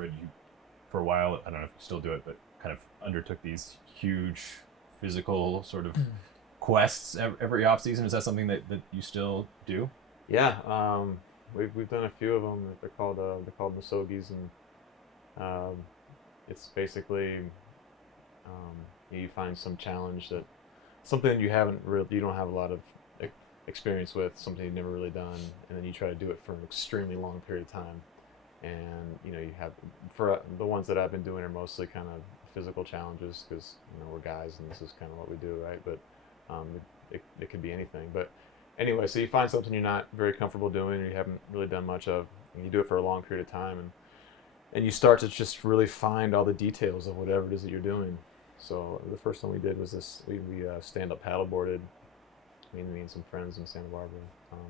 read you, for a while, I don't know if you still do it, but kind of undertook these huge physical sort of quests every off season. Is that something that you still do? Yeah, we've done a few of them. They're called Misogis, and um, it's basically you find some challenge that something you don't have a lot of experience with, something you've never really done, and then you try to do it for an extremely long period of time. And you have, for the ones that I've been doing are mostly kind of physical challenges because we're guys and this is kind of what we do, right? But it could be anything. But anyway, so you find something you're not very comfortable doing or you haven't really done much of, and you do it for a long period of time, and you start to just really find all the details of whatever it is that you're doing. So the first one we did was this: we stand up paddleboarded. Me and some friends in Santa Barbara.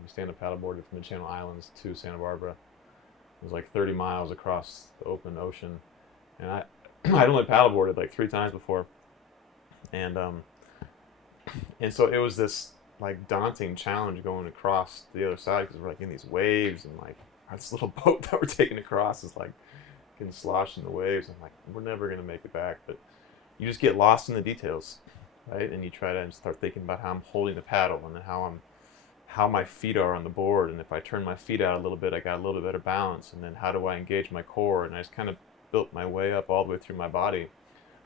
Stand up paddleboarded from the Channel Islands to Santa Barbara. It was like 30 miles across the open ocean, and I'd only paddleboarded like 3 times before, and so it was this like daunting challenge going across the other side because we're like in these waves, and like this little boat that we're taking across is like getting sloshed in the waves. I'm like, we're never gonna make it back, but you just get lost in the details, right? And you try to start thinking about how I'm holding the paddle and then how my feet are on the board, and if I turn my feet out a little bit, I got a little bit better balance, and then how do I engage my core? And I just kind of built my way up all the way through my body.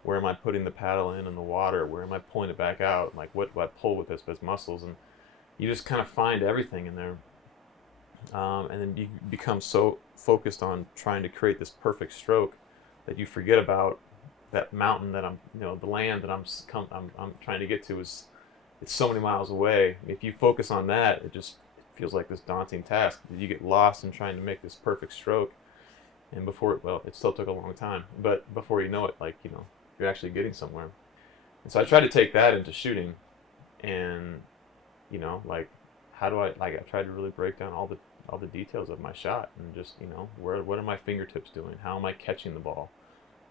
Where am I putting the paddle in the water? Where am I pulling it back out? Like what do I pull with this muscles? And you just kind of find everything in there, and then you become so focused on trying to create this perfect stroke that you forget about that mountain that the land that I'm trying to get to is it's so many miles away. If you focus on that, it feels like this daunting task. You get lost in trying to make this perfect stroke, and it still took a long time, but before you know it, you're actually getting somewhere. And so I tried to take that into shooting, and like how do I tried to really break down all the details of my shot and just what are my fingertips doing? How am I catching the ball?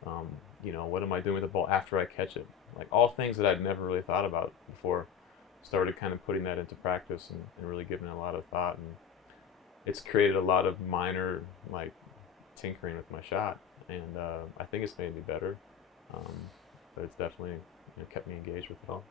What am I doing with the ball after I catch it? Like all things that I'd never really thought about before. Started kind of putting that into practice and really giving it a lot of thought, and it's created a lot of minor like tinkering with my shot, and I think it's made me better, but it's definitely kept me engaged with it all.